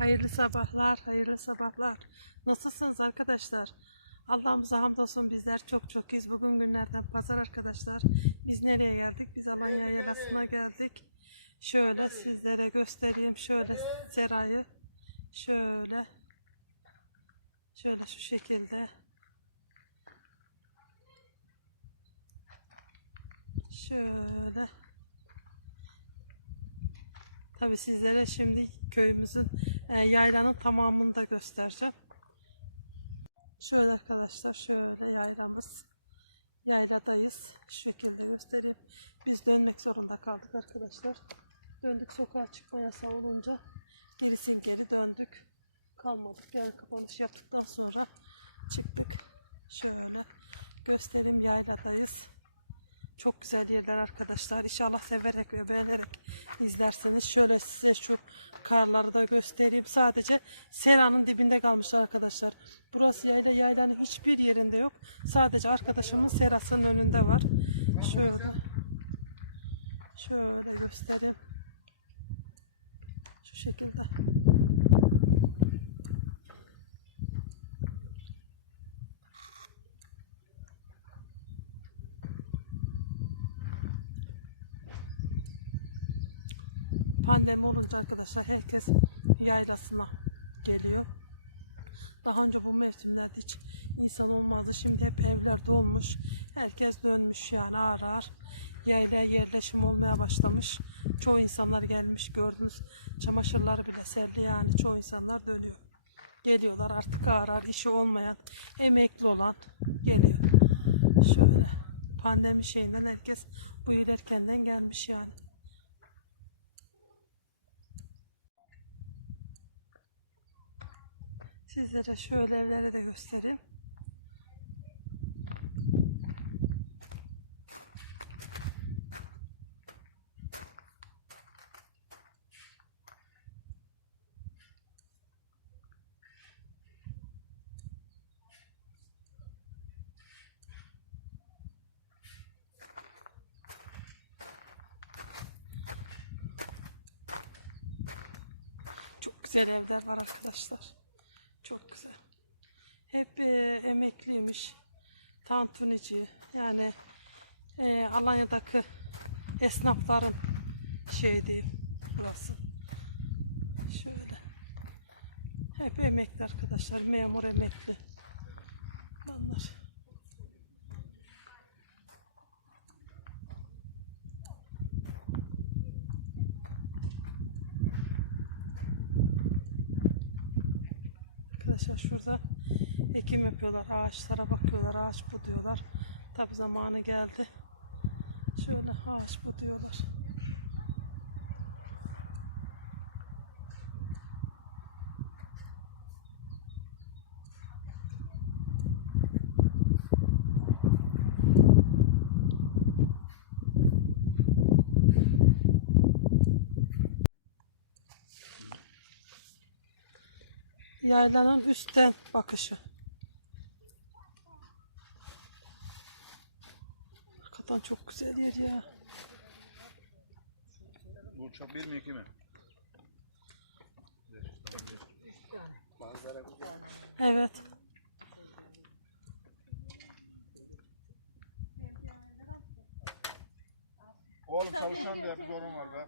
Hayırlı sabahlar, hayırlı sabahlar. Nasılsınız arkadaşlar? Allah'ımıza hamdolsun bizler çok çok iyiyiz. Bugün günlerden pazar arkadaşlar. Biz nereye geldik? Biz Alanya Yalası'na geldik. Şöyle sizlere göstereyim. Şöyle serayı. Şöyle. Şöyle şu şekilde. Şöyle. Tabi sizlere şimdi köyümüzün yaylanın tamamını da göstereceğim. Şöyle arkadaşlar şöyle yaylamız. Yayladayız. Şu şekilde göstereyim. Biz dönmek zorunda kaldık arkadaşlar. Döndük sokağa çıkma yasağı olunca gerisin geri döndük. Kalmadık. Yani kapanış yaptıktan sonra çıktık. Şöyle göstereyim yayladayız. Çok güzel yerler arkadaşlar. İnşallah severek ve beğenerek izlerseniz. Şöyle size şu karları da göstereyim. Sadece seranın dibinde kalmış arkadaşlar. Burası yayla yaylanın hiçbir yerinde yok. Sadece arkadaşımın serasının önünde var. Şöyle. Şöyle göstereyim. Şu şekilde. Pandemi olunca arkadaşlar herkes yaylasına geliyor. Daha önce bu mevsimlerde hiç insan olmazdı. Şimdi hep evler dolmuş. Herkes dönmüş yani ağır ağır. Yaylaya yerleşim olmaya başlamış. Çoğu insanlar gelmiş gördünüz. Çamaşırlar bile serdi yani çoğu insanlar dönüyor. Geliyorlar artık ağır ağır işi olmayan, emekli olan geliyor. Şöyle pandemi şeyinden herkes bu yıl erkenden gelmiş yani. Sizlere şöyle evleri de göstereyim. Çok güzel evler var arkadaşlar. Çok güzel. Hep e, emekliymiş. Tantunici. Yani e, Alanya'daki esnafların şey diyeyim burası. Şöyle. Hep emekli arkadaşlar. Memur emekli. Bunlar. Arkadaşlar şurada ekim yapıyorlar. Ağaçlara bakıyorlar. Ağaç buduyorlar. Tabi zamanı geldi. Şöyle ağaç buduyorlar. Yaylanın üstten bakışı. Hakikaten çok güzel yer ya. Bu uçak bir mi iki mi? Bir, tamam bir. Evet. Oğlum çalışan diye bir sorun var be.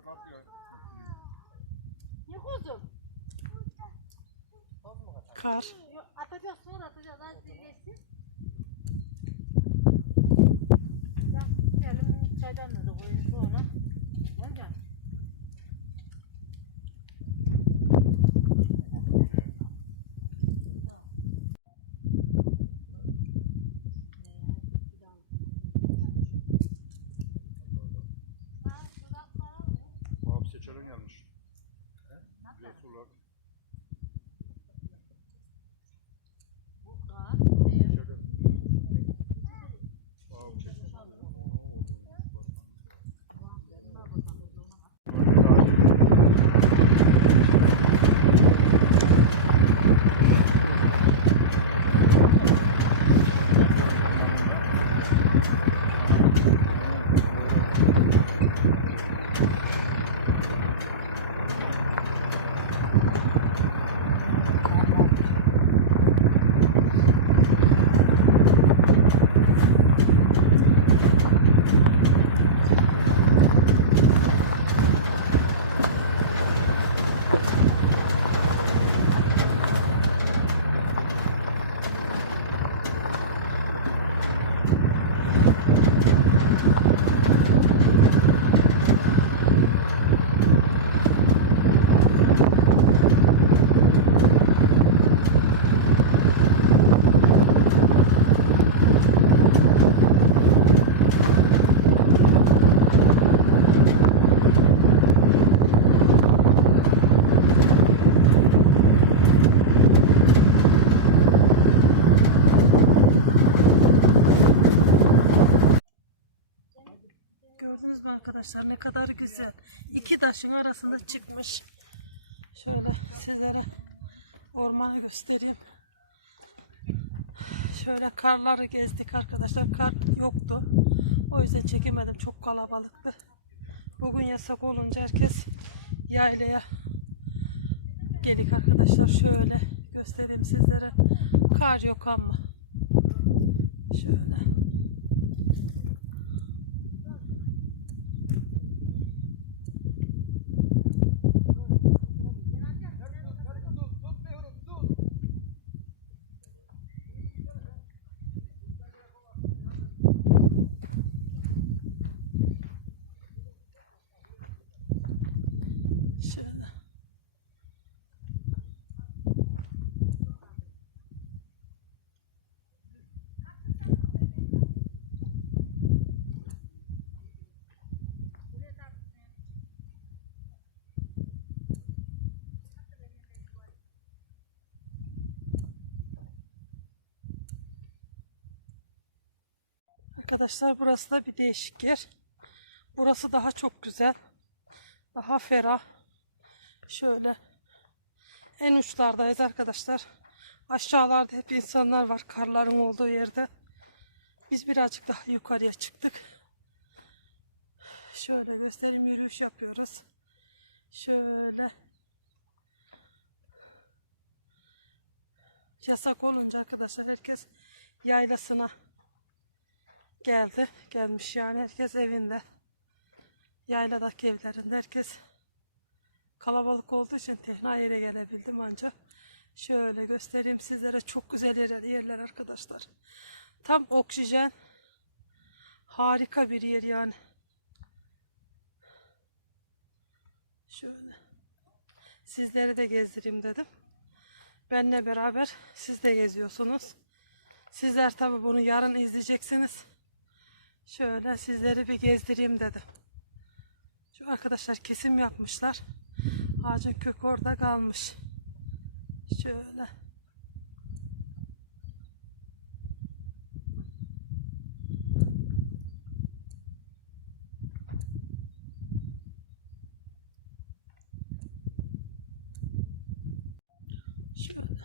Onu kapıyor. Ne kuzum? Kar. Atacağız sonra atacağız. Az bir geçsin. Ya, elim çaydanla da koyayım sonra. Gel canım. Resulullah. Bu arkadaşlar ne kadar güzel. İki taşın arasında çıkmış. Şöyle sizlere ormanı göstereyim. Şöyle karları gezdik arkadaşlar. Kar yoktu. O yüzden çekemedim. Çok kalabalıktı. Bugün yasak olunca herkes yaylaya gelik arkadaşlar. Şöyle göstereyim sizlere. Kar yok ama. Şöyle. Şöyle. Arkadaşlar burası da bir değişik yer. Burası daha çok güzel. Daha ferah. Şöyle en uçlardayız arkadaşlar. Aşağılarda hep insanlar var karların olduğu yerde. Biz birazcık daha yukarıya çıktık. Şöyle göstereyim yürüyüş yapıyoruz. Şöyle yasak olunca arkadaşlar herkes yaylasına geldi. Gelmiş yani herkes evinde. Yayladaki evlerinde herkes kalabalık olduğu için tehna yere gelebildim ancak. Şöyle göstereyim sizlere çok güzel yerler, yerler arkadaşlar. Tam oksijen. Harika bir yer yani. Şöyle. Sizleri de gezdireyim dedim. Benle beraber siz de geziyorsunuz. Sizler tabi bunu yarın izleyeceksiniz. Şöyle sizleri bir gezdireyim dedim. Şu arkadaşlar kesim yapmışlar. Ağacın kökü orada kalmış. Şöyle. Şöyle.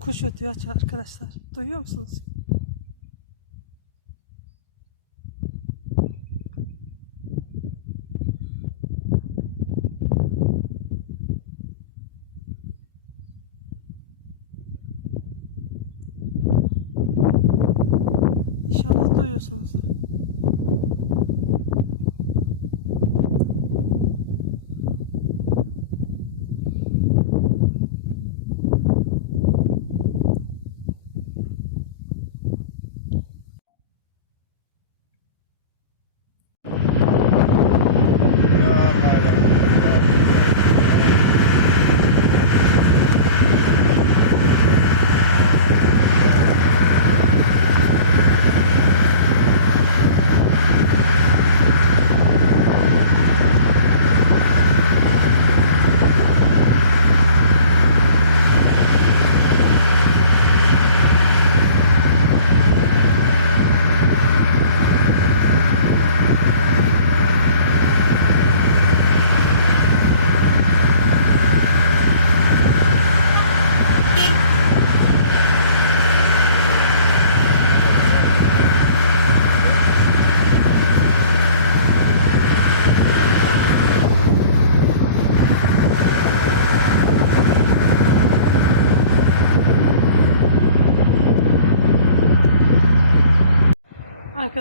Kuş ötüyor arkadaşlar. Duyuyor musunuz?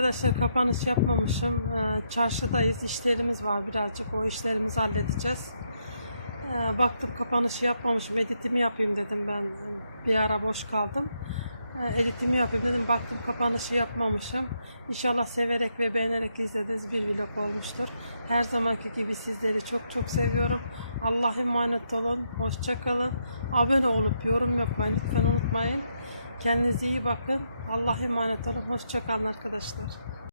Arkadaşlar kapanış yapmamışım. Ee, çarşıdayız. İşlerimiz var birazcık. O işlerimizi halledeceğiz. Ee, baktım kapanışı yapmamışım. Editimi yapayım dedim ben. Bir ara boş kaldım. Ee, editimi yapayım dedim. Baktım kapanışı yapmamışım. İnşallah severek ve beğenerek izlediğiniz bir vlog olmuştur. Her zamanki gibi sizleri çok çok seviyorum. Allah'a emanet olun. Hoşça kalın. Abone olup yorum yapmayı lütfen unutmayın. Kendinize iyi bakın. Allah'a emanet olun. Hoşça kalın arkadaşlar.